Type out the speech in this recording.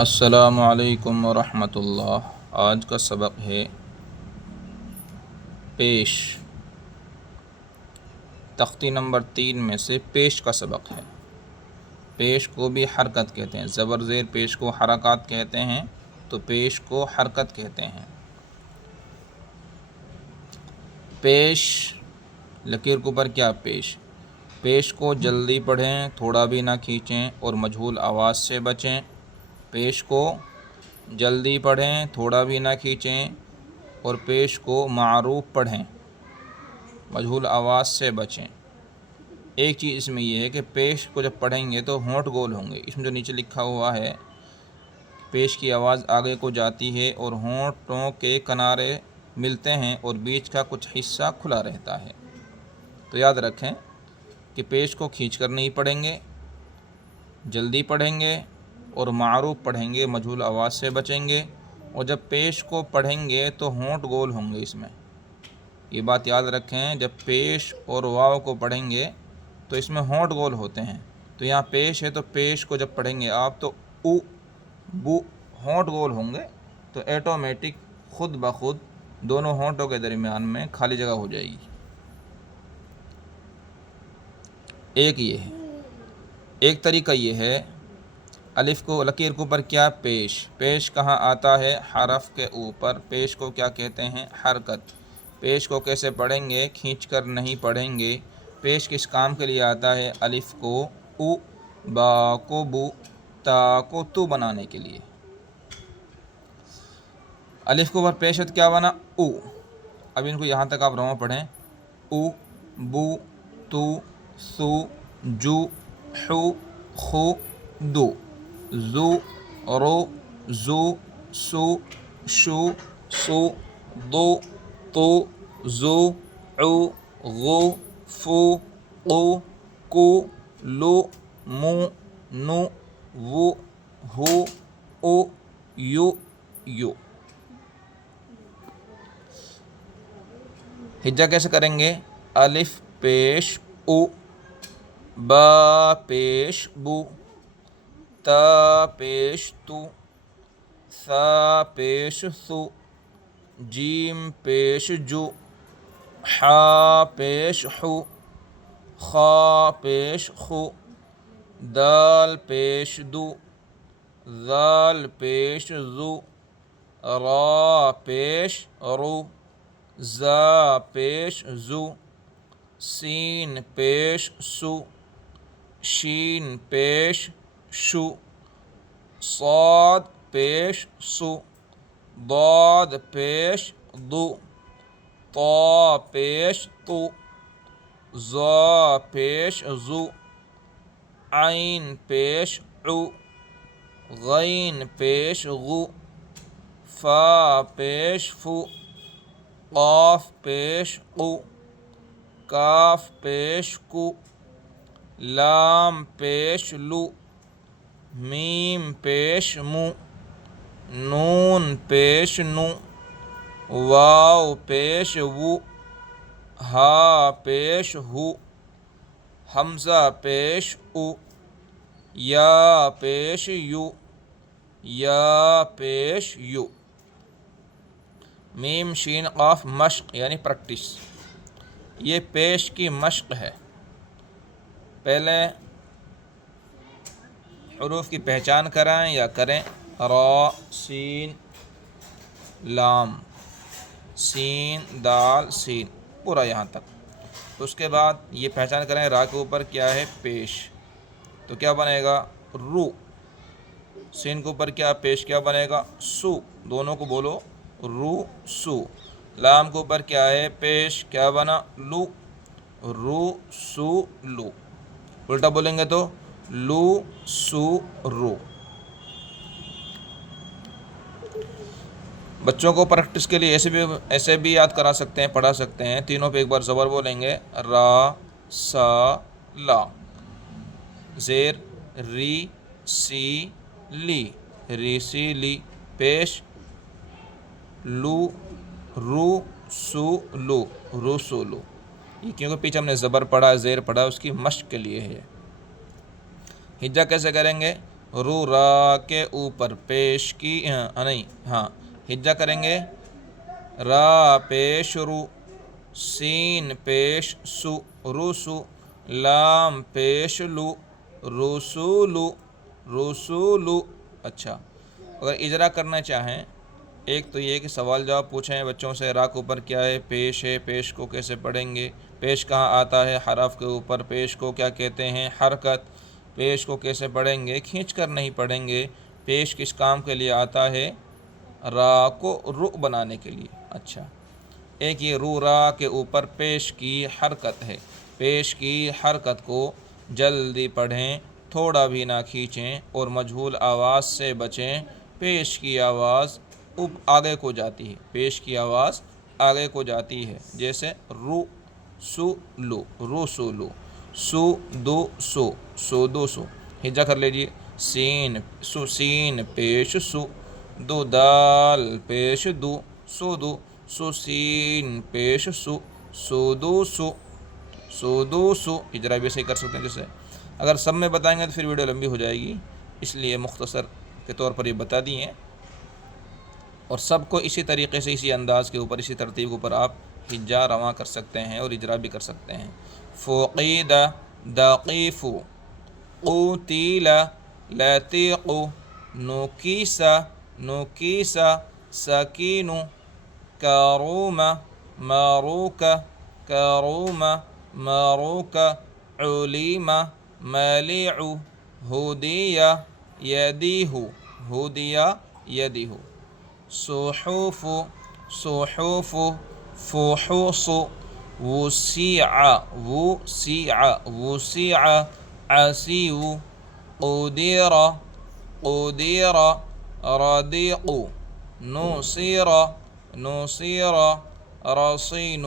السلام علیکم ورحمۃ اللہ۔ آج کا سبق ہے پیش۔ تختی نمبر 3 میں سے پیش کا سبق ہے۔ پیش کو بھی حرکت کہتے ہیں، زبر زیر پیش کو حرکات کہتے ہیں، تو پیش کو حرکت کہتے ہیں۔ پیش لکیر کے اوپر کیا پیش؟ پیش کو جلدی پڑھیں، تھوڑا بھی نہ کھینچیں اور مجہول آواز سے بچیں۔ پیش کو جلدی پڑھیں، تھوڑا بھی نہ کھینچیں اور پیش کو معروف پڑھیں، مجہول آواز سے بچیں۔ ایک چیز اس میں یہ ہے کہ پیش کو جب پڑھیں گے تو ہونٹ گول ہوں گے۔ اس میں جو نیچے لکھا ہوا ہے، پیش کی آواز آگے کو جاتی ہے اور ہونٹوں کے کنارے ملتے ہیں اور بیچ کا کچھ حصہ کھلا رہتا ہے۔ تو یاد رکھیں کہ پیش کو کھینچ کر نہیں پڑھیں گے، جلدی پڑھیں گے اور معروف پڑھیں گے، مجہول آواز سے بچیں گے۔ اور جب پیش کو پڑھیں گے تو ہونٹ گول ہوں گے۔ اس میں یہ بات یاد رکھیں، جب پیش اور واو کو پڑھیں گے تو اس میں ہونٹ گول ہوتے ہیں۔ تو یہاں پیش ہے تو پیش کو جب پڑھیں گے آپ تو او بو ہونٹ گول ہوں گے، تو ایٹومیٹک خود بخود دونوں ہونٹوں کے درمیان میں خالی جگہ ہو جائے گی۔ ایک یہ ہے۔ ایک طریقہ یہ ہے، الف کو لکیر کے اوپر کیا پیش؟ پیش کہاں آتا ہے؟ حرف کے اوپر۔ پیش کو کیا کہتے ہیں؟ حرکت۔ پیش کو کیسے پڑھیں گے؟ کھینچ کر نہیں پڑھیں گے۔ پیش کس کام کے لیے آتا ہے؟ الف کو او، با کو بو، تا کو تو بنانے کے لیے۔ الف کے اوپر پیش ہے تو کیا بنا؟ او۔ اب ان کو یہاں تک آپ رواں پڑھیں۔ او، بو، تو، سو، جو، حو، خو، دو، زو، رو، زو، سو، شو، سو، دو، تو، زو، عو، غو، فو، قو، کو، لو، مو، نو، وو، ہو، او، یو، یو۔ ہجا کیسے کریں گے؟ الف پیش او، با پیش بو، تا پیش تو، ثا پیش ثو، جیم پیش جو، حا پیش حو، خا پیش خو، دال پیش دو، ذال پیش ذو، را پیش رو، زا پیش زو، سین پیش سو، شین پیش شو، صاد پیش سو، ضاد پیش ضو، طا پیش طو، ظا پیش ظو، عین پیش عو، غین پیش غو، فا پیش فو، قاف پیش قو، کاف پیش کو، لام پیش لو، میم پیش مو، نون پیش نو، واو پیش وو، ہا پیش ہو، حمزہ پیش او، یا پیش یو، یا پیش یو۔ میم شین قاف مشق یعنی پریکٹس۔ یہ پیش کی مشق ہے۔ پہلے حروف کی پہچان کرائیں یا کریں، را، سین، لام، سین، دال، سین، پورا یہاں تک۔ اس کے بعد یہ پہچان کریں را کے اوپر کیا ہے؟ پیش، تو کیا بنے گا؟ رو۔ سین کے اوپر کیا پیش؟ کیا بنے گا؟ سو۔ دونوں کو بولو، رو سو۔ لام کے اوپر کیا ہے پیش؟ کیا بنا؟ لو، رو سو لو۔ الٹا بولیں گے تو لو سو رو۔ بچوں کو پریکٹس کے لیے ایسے بھی یاد کرا سکتے ہیں، پڑھا سکتے ہیں۔ تینوں پہ ایک بار زبر بولیں گے، را، سا، لا، زیر ری، سی، لی، ری سی لی، پیش لو، رو سو لو، رو سو لو۔ یہ کیونکہ پیچھے ہم نے زبر پڑھا، زیر پڑھا، اس کی مشق کے لیے ہے۔ ہجا کیسے کریں گے؟ رو را کے اوپر پیش کی نہیں ہاں ہجا کریں گے، را پیش رو، سین پیش سو رسو، لام پیش لو رسولو رسولو۔ اچھا اگر اجرا کرنا چاہیں، ایک تو یہ کہ سوال جواب پوچھیں بچوں سے، را کے اوپر کیا ہے؟ پیش ہے، پیش کو کیسے پڑھیں گے؟ پیش کہاں آتا ہے حرف کے اوپر؟ پیش کو کیا کہتے ہیں؟ حرکت۔ پیش کو کیسے پڑھیں گے؟ کھینچ کر نہیں پڑھیں گے۔ پیش کس کام کے لیے آتا ہے؟ را کو رو بنانے کے لیے۔ اچھا ایک یہ رو را کے اوپر پیش کی حرکت ہے، پیش کی حرکت کو جلدی پڑھیں، تھوڑا بھی نہ کھینچیں اور مجہول آواز سے بچیں۔ پیش کی آواز آگے کو جاتی ہے، پیش کی آواز آگے کو جاتی ہے، جیسے رو سو لو رو سو لو، سو دو سو سو دو سو۔ ہجا کر لیجیے، سین سو سین پیش سو، دو دال پیش دو سو دو، سو سین پیش سو سو دو سو سو دو سو۔ اجرا بھی ایسے ہی کر سکتے ہیں، جیسے اگر سب میں بتائیں گے تو پھر ویڈیو لمبی ہو جائے گی، اس لیے مختصر کے طور پر یہ بتا دیے ہیں، اور سب کو اسی طریقے سے اسی انداز کے اوپر اسی ترتیب کے اوپر آپ ہجا رواں کر سکتے ہیں اور اجرا بھی کر سکتے ہیں۔ فوقید دقیف، قوتیل لطیق، نوکیس نوکیس، سکین، کاروم ماروک کاروم ماروک، علیم مالیع، ہدیہ یدیہ ہدیہ یدیہ، صحف صحف، فحوص، وسیع وسیع وسیع، عسیو، قدیر قدیر، ردیق، نصیر نصیر، رصین۔